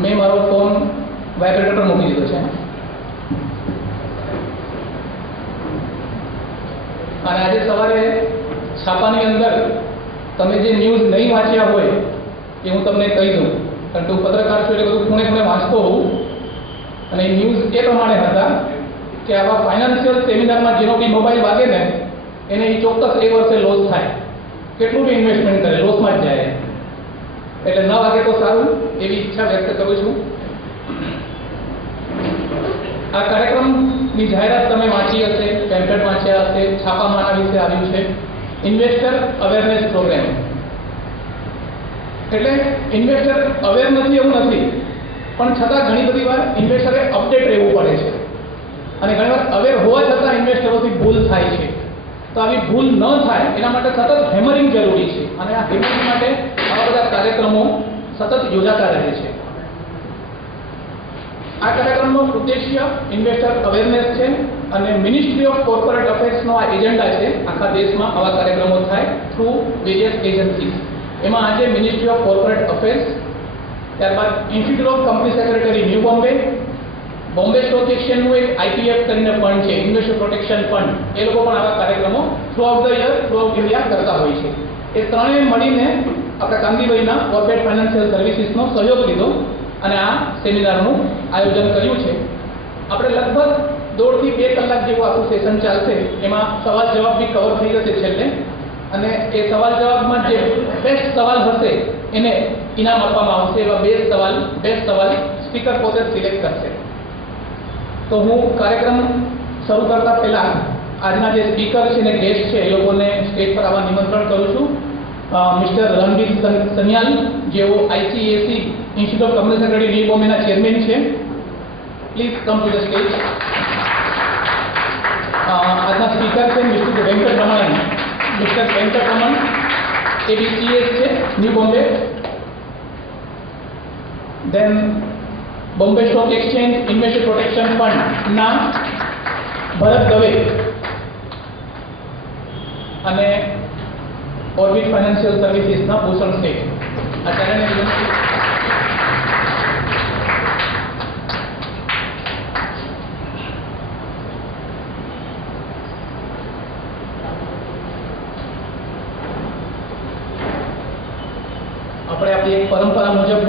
મેં મારો phone vibrator પર મૂકી દીધો છે અને આજે સવારે છાપાની અંદર તમે જે ન્યૂઝ નહીં વાંચ્યા હોય એ હું તમને કહી દઉં, કારણ કે હું પત્રકાર છું એટલે બધું ખૂણે ખૂણે વાંચતો હોઉં. અને એ ન્યૂઝ એ પ્રમાણે હતા કે આવા ફાઇનાન્શિયલ સેમિનારમાં જેનો બી મોબાઈલ વાગે ને એને એ ચોક્કસ એ વર્ષે લોસ થાય, કેટલું બી ઇન્વેસ્ટમેન્ટ કરે લોસમાં જ જાય. એટલે ન વાગે તો સારું એવી ઈચ્છા વ્યક્ત કરું છું. આ કાર્યક્રમની જાહેરાત તમે વાંચી હશે, પેમ્ફલેટ વાંચ્યા હશે, છાપામાં આના વિશે આવ્યું છે, ઇન્વેસ્ટર અવેરનેસ પ્રોગ્રામ. એટલે ઇન્વેસ્ટર અવેર નથી એવું નથી, પણ છતાં ઘણી બધી વાર ઇન્વેસ્ટરે અપડેટ રહેવું પડે છે અને ઘણીવાર અવેર હોવા છતાં ઇન્વેસ્ટરોથી ભૂલ થાય છે. તો આવી ભૂલ ન થાય એના માટે સતત હેમરિંગ જરૂરી છે અને આ હેમરિંગ માટે આવા બધા કાર્યક્રમો સતત યોજાતા રહે છે. આ કાર્યક્રમનો ઉદ્દેશ્ય ઇન્વેસ્ટર અવેરનેસ છે અને મિનિસ્ટ્રી ઓફ કોર્પોરેટ અફેર્સનો આ એજન્ડા છે આખા દેશમાં આવા કાર્યક્રમો થાય થ્રુ વેરિયસ એજન્સીઝ. એમાં આજે મિનિસ્ટ્રી ઓફ કોર્પોરેટ અફેર્સ, ત્યારબાદ institute of company secretary new Bombay, Bombay stock એક્સચેન્જનું એક IPF કરીને ફંડ છે, ઇન્વેસ્ટર પ્રોટેક્શન ફંડ, એ લોકો પણ આવા કાર્યક્રમો through out the year through out India કરતા હોય છે. એ ત્રણેય મળીને આપણા કાંદીવલીના કોર્પોરેટ ફાઇનાન્શિયલ સર્વિસીસનો સહયોગ લીધો અને આ સેમિનારનું આયોજન કર્યું છે. આપણે લગભગ 1.5 થી 2 કલાક જેવું આખું સેશન ચાલશે. એમાં સવાલ જવાબ બી કવર થઈ જશે છેલ્લે, અને એ સવાલ જવાબમાં જે બેસ્ટ સવાલ હશે એને ઇનામ આપવામાં આવશે. એવા બેસ્ટ સવાલ સ્પીકર પોતે સિલેક્ટ કરશે. તો હું કાર્યક્રમ શરૂ કરતા પહેલા આજના જે સ્પીકર છે ને ગેસ્ટ છે એ લોકોને સ્ટેજ પર આવવા નિમંત્રણ કરું છું. મિસ્ટર રણબીર સન્યાલ, જેઓ ICSI institute of company secretary new બોમ્બેના ચેરમેન છે. Please come to the stage. આજના સ્પીકર છે mister Venkataraman. Mister Venkataraman ABCS છે new Bombay. Then Bombay stock exchange investor protection ફંડના ભરત દવે અને ઓર્બિટ ફાઇનાન્શિયલ સર્વિસીસના ભૂષણ શેઠ. આચાર્યને વિનંતી. આપણે આપણી એક પરંપરા મુજબ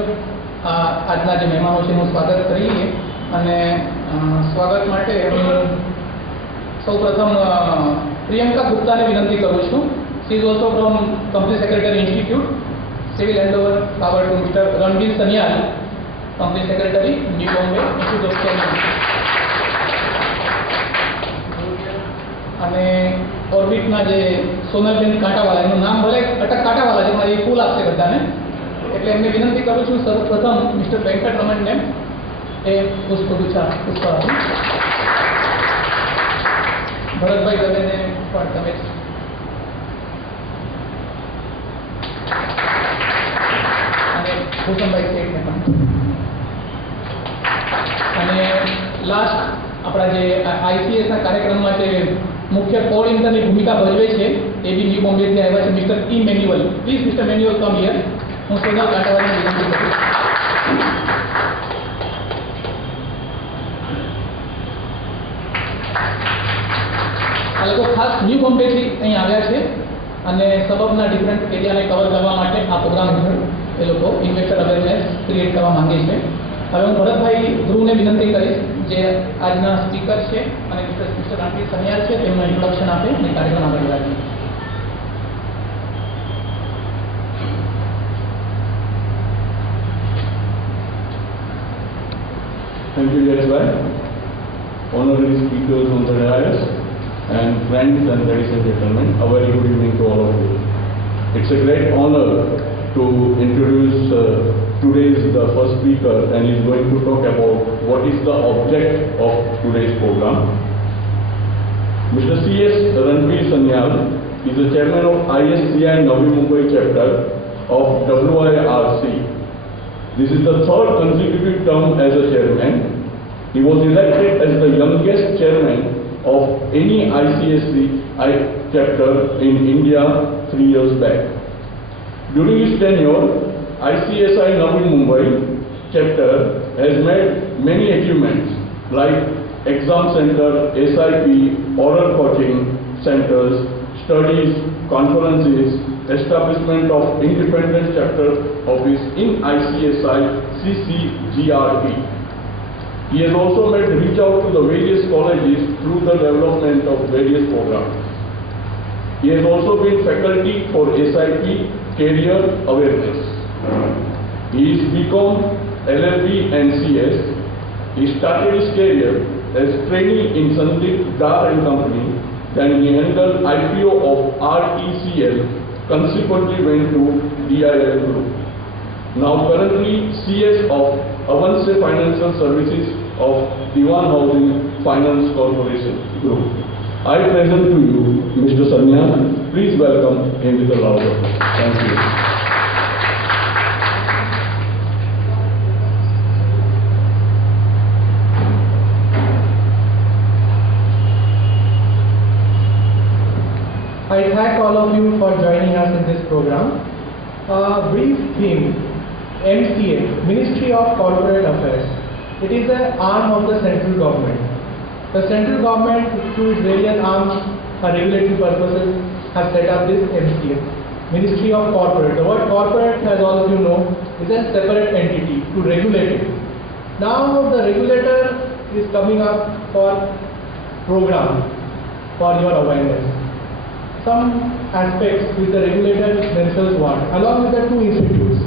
આજના જે મહેમાનો છે એનું સ્વાગત કરીએ અને સ્વાગત માટે હું સૌપ્રથમ પ્રિયંકા ગુપ્તાને વિનંતી કરું છું. She is also from Company Secretary Institute. She will hand over power to Mr. Ranbir Sanyal, Company Secretary, New Bombay Institute of Finance. અને ઓર્બિટના જે સોનલબેન કાંટાવાલા, એનું નામ ભલે અટક કાંટાવાલા છે પણ એ ફૂલ આપશે બધાને, એટલે એમને વિનંતી કરું છું સર્વપ્રથમ મિસ્ટર વેંકટરમણને એ પુષ્પગુચ્છ આપું. ભરતભાઈ દવેને પણ તમે અને ભૂષણભાઈ શેઠને પણ. અને લાસ્ટ આપણા જે ICSના કાર્યક્રમમાં જે મુખ્ય કોઓર્ડિનેટરની ભૂમિકા ભજવે છે એ બી ન્યૂ બોમ્બેથી આવ્યા છે mister Manuel. Please mister Manuel come here. હું સોનલ કાંટાવાળાને વિનંતી કરું. આ લોકો ખાસ ન્યૂ બોમ્બેથી અહીં આવ્યા છે અને સબબના ડિફરન્ટ એરિયાને કવર કરવા માટે આ પ્રોગ્રામ હેઠળ એ લોકો ઇન્વેસ્ટર અવેરનેસ ક્રિએટ કરવા માંગે છે. હવે હું ભરતભાઈ ધ્રુવને વિનંતી કરીશ જે આજના સ્પીકર છે અને મિસ્ટર રણબીર સન્યાલ છે તેમનું ઇન્ટ્રોડક્શન આપે અને કાર્યક્રમ આગળ વધારીએ. Thank you, Jayasbhai. Honorary speakers on the dais and friends and ladies and gentlemen, a very good evening to all of you. It's a great honor to introduce today's the first speaker, and he's going to talk about what is the object of today's program. Mr. C.S. Ranbir Sanyal is the chairman of ICSI Navi Mumbai chapter of WIRC. This is the third consecutive term as a chairman. He was elected as the youngest chairman of any ICSI chapter in India 3 years back. During his tenure, ICSI Navi Mumbai chapter has made many achievements like exam center, SIP, oral coaching centers, studies, conferences, establishment of independent chapter office in ICSI, CCGRP. He has also made reach out to the various colleges through the development of various programs. He has also been faculty for SIP Career Awareness. He is BCom, LLB and CS. He started his career as trainee in Sandeep Dar and Company. Then he handled IPO of RECL, consequently went to DIL Group. Now currently CS of Avanse Financial Services of Diwan Housing Finance Corporation Group. I present to you Mr. Sanya. Please welcome him with a loud applause. Thank you. I thank all of you for joining us in this program. Brief theme, MCA, Ministry of Corporate Affairs. It is an arm of the central government. The central government, through its various arms for regulatory purposes, has set up this MCA, Ministry of Corporate. The word corporate, as all of you know, is a separate entity to regulate it. Now the regulator is coming up for program for your awareness. Some aspects which the regulators themselves want, along with the two institutes.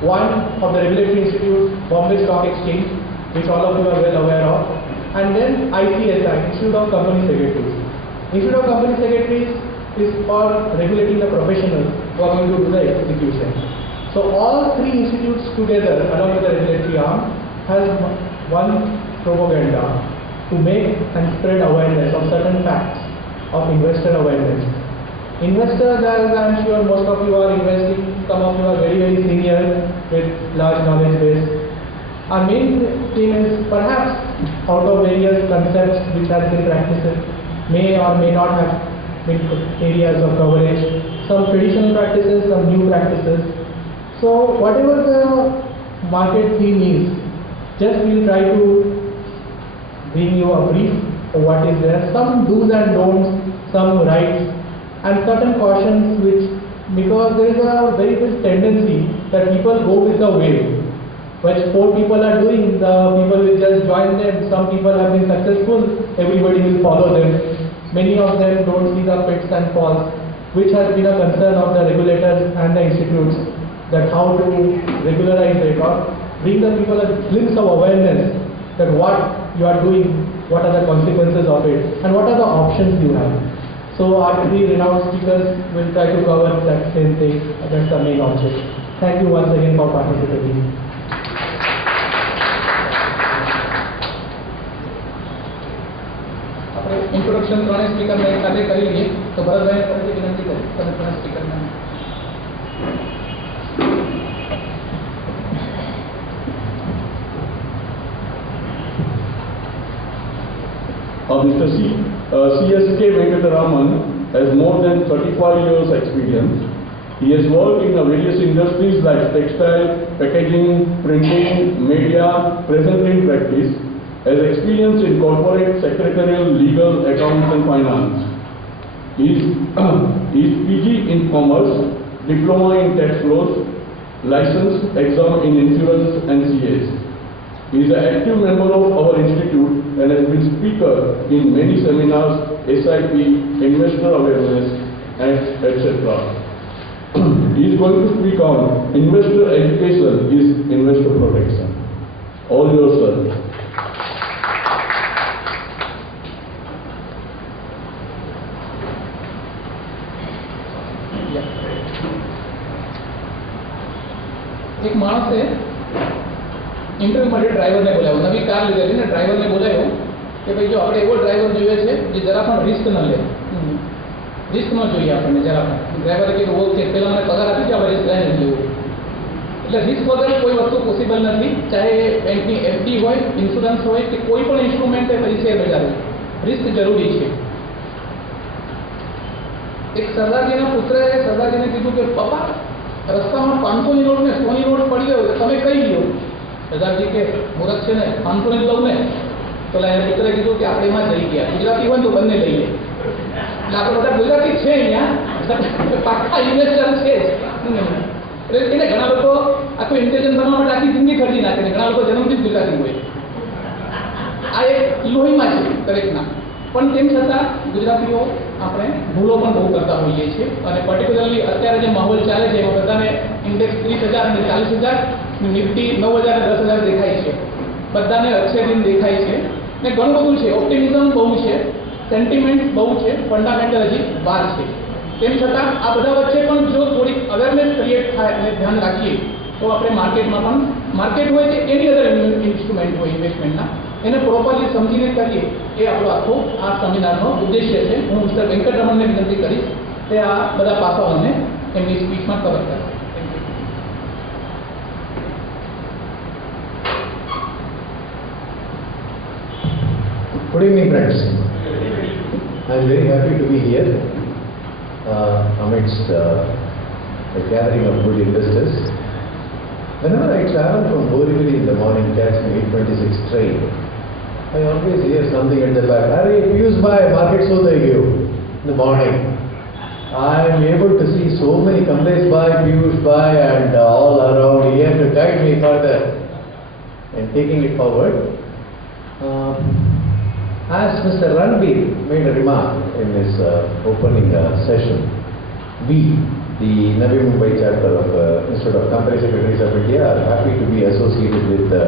One of the regulatory institutes, Bombay Stock Exchange, which all of you are well aware of, and then ICSI, Institute of Company Secretaries. Institute of Company Secretaries is for regulating the professionals who are going to do the execution. So all three institutes together, along with the regulatory arm, has one propaganda to make and spread awareness of certain facts of investor awareness. Investors, as I am sure most of you are investing, some of you are very, very senior with large knowledge base. Our main theme is perhaps out of various concepts which have been practiced, may or may not have been areas of coverage, some traditional practices, some new practices. So whatever the market theme is, just we'll try to bring you a brief of what is there, some do's and don'ts, some rights, and certain cautions which, because there is a very big tendency that people go with the wave. Which four people are doing, the people will just join them. Some people have been successful, everybody will follow them. Many of them don't see the pits and falls, which has been a concern of the regulators and the institutes, that how to regularize it or bring the people a glimpse of awareness that what you are doing, what are the consequences of it, and what are the options you have. So our three renowned speakers will try to cover that same thing. That's the main object. Thank you once again for participating. Introduction ત્રણે સ્પીકરને એક સાથે કરી લઈએ તો ભરતભાઈને ફરીથી વિનંતી કરી તમે ત્રણ સ્પીકરને. Mr. CSK Venkataraman has more than 35 years experience. He has worked in various industries like textile, packaging, printing, media, present in practice, has experience in corporate, secretarial, legal, accounts and finance. He is PG in commerce, diploma in tax laws, licensed exam in insurance and CAs. He is an active member of our institute and has been speaker in many seminars, SIP, investor awareness and etc. He is going to speak on investor education is investor protection. All yours, sir. એક માણસે ઇન્ટરવ્યુ માટે ડ્રાઈવરને બોલાવ્યો, નવી કાર લીધેલી ને ડ્રાઈવરને બોલાવ્યો કે ભાઈ જો આપણે એવો ડ્રાઈવર જોઈએ છે જે જરા પણ રિસ્ક ન લે, રિસ્ક ન જોઈએ આપણને જરા પણ. ડ્રાઈવરે કીધું ઓકે, પહેલાં મને પગાર આપી જાવ, રિસ્ક લઈને લેવું. એટલે રિસ્ક વગર કોઈ વસ્તુ પોસિબલ નથી, ચાહે બેંકની એફડી હોય, ઇન્સ્યોરન્સ હોય કે કોઈ પણ ઇન્સ્ટ્રુમેન્ટ હોય, પછી શેર બજાર હોય, રિસ્ક જરૂરી છે. એક સરદારજીના પુત્રએ સરદારજીને કીધું કે પપ્પા રસ્તામાં 500ની નોટ ને 100ની નોટ પડી હોય તો તમે કઈ લો? સદાજી કે મુરત છે ને 500 જ લઉં ને તો એના મિત્રે કીધું કે આપણે એમાં જ લઈ ગયા, ગુજરાતી હોય ને તો બંને લઈએ. એટલે આપણે બધા ગુજરાતી છે અહીંયા, પાકા ઇન્વેસ્ટર છે જ. એટલે એને ઘણા લોકો આખું ઇન્ટેલિજન્ટ બનવા માટે આખી જિંદગી ખર્ચી નાખે છે. ઘણા લોકો જન્મથી જ ગુજરાતી હોય. આ એક લોહીમાં છે દરેકના. પણ તેમ છતાં ગુજરાતીઓ આપણે ભૂલો પણ બહુ કરતા હોઈએ છીએ. અને પર્ટિક્યુલરલી અત્યારે જે માહોલ ચાલે છે એમાં બધાને ઇન્ડેક્સ 30,000 અને 40,000, નિફ્ટી 9,000 અને 10,000 દેખાય છે. બધાને અક્ષય દિન દેખાય છે ને ઘણું બધું છે. ઓપ્ટિમિઝમ બહુ છે, સેન્ટિમેન્ટ બહુ છે, ફંડામેન્ટલ હજી વાર છે. તેમ છતાં આ બધા વચ્ચે પણ જો થોડીક અવેરનેસ ક્રિએટ થાય અને ધ્યાન રાખીએ તો આપણે માર્કેટમાં પણ, માર્કેટ હોય કે એની અધર ઇન્સ્ટ્રુમેન્ટ હોય ઇન્વેસ્ટમેન્ટના, એને પ્રોપરલી સમજીને કરીએ એ આપણો આખો આ સેમિનારનો ઉદ્દેશ્ય છે. હું મિસ્ટર વેંકટરમણને વિનંતી કરીશ કે આ બધા પાસાઓને એમની સ્પીચમાં કવર કરે. Good evening, friends. I am very happy to be here amidst a gathering of good investors. Whenever I travel from Borivali in the morning, catching 8:26 train, I always hear something at the back. Arey, Piyush bhai, market so they give in the morning. I am able to see so many Kamlesh bhai, Piyush bhai, and all around here to guide me further and taking it forward. As Mr. Ranbir made a remark in his opening session, we, the Navi Mumbai chapter of Institute of Company Secretaries of India, are happy to be associated with the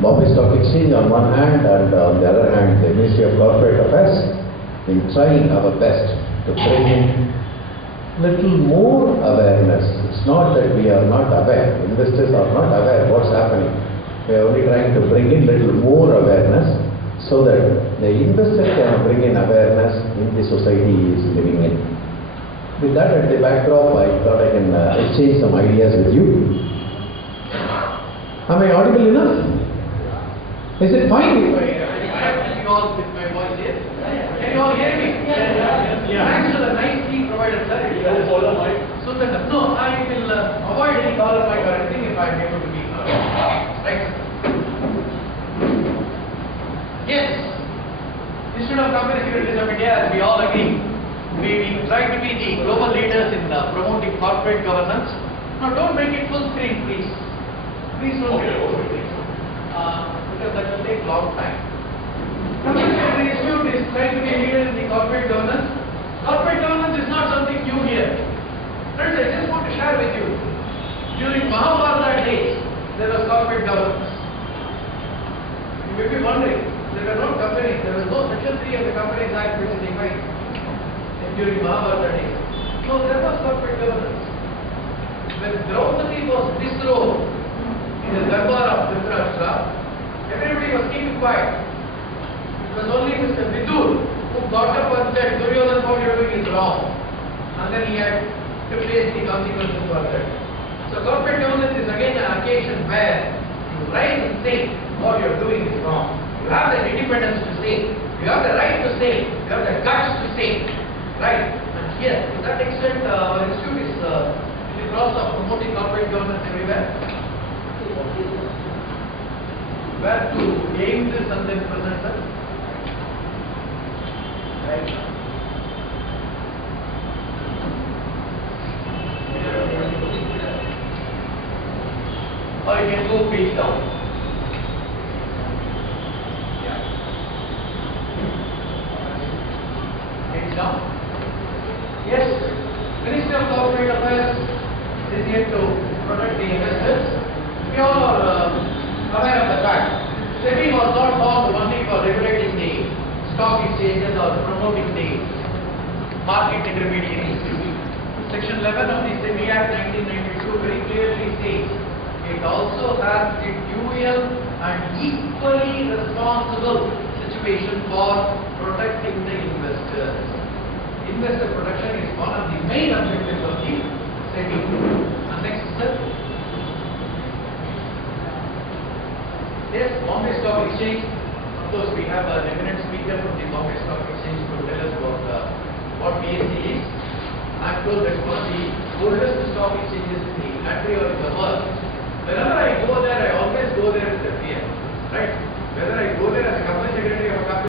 Bombay Stock Exchange on one hand, and on the other hand the Ministry of Corporate Affairs, in trying our best to bring in little more awareness. It's not that we are not aware, investors are not aware what's happening. We are only trying to bring in little more awareness so that the investor can bring in awareness in the society he is living in. With that at the backdrop, I thought I can exchange some ideas with you. Am I audible enough? Is it fine? Can you all with my voice here? Can you all hear me? Yeah. Thanks to the nice tea provided, sir. So that no, I will avoid any color mic or anything if I am able to be right. Yes. Institute of Company Secretaries of India, as we all agree, we try to be the global leaders in promoting corporate governance. Now, don't make it full screen, please. Please don't make it full screen. Because that will take a long time. Company Secretary Institute is trying to be a leader in the corporate governance. Corporate governance is not something new here. Friends, I just want to share with you. During Mahabharata days, there was corporate governance. You may be wondering, there were no companies, there was no Section 3 of the Companies Act which is defined during Mahabharata days. So there was corporate governance. When Draupadi was disrobed in the darbar of Dhritarashtra, everybody was keeping quiet. It was only Mr. Vidur who got up and said, Duryodhana, what you are doing is wrong. And then he had to face the consequences for that. So corporate governance is again an occasion where you rise and say what you are doing is wrong. You have the independence to say, you have the right to say, you have the guts to say, right? And here, to that extent, our institute is in the process of promoting corporate governance everywhere. Where to aim this and then present that? Right. Or you can go page down. Now, yes, Ministry of Corporate Affairs is here to protect the investors. We all are aware of the fact SEBI was not formed only for regulating the stock exchanges or promoting the market intermediaries. Section 11 of the SEBI Act 1992 very clearly says it also has a dual and equally responsible situation for protecting the investors. Investor protection is one of the main objectives of the SEBI. And next, sir. Yes, Bombay Stock Exchange. Of course, we have an eminent speaker from the Bombay Stock Exchange to tell us about what BSE is. I'm told that's one of the oldest stock exchanges in the country or in the world. Whenever I go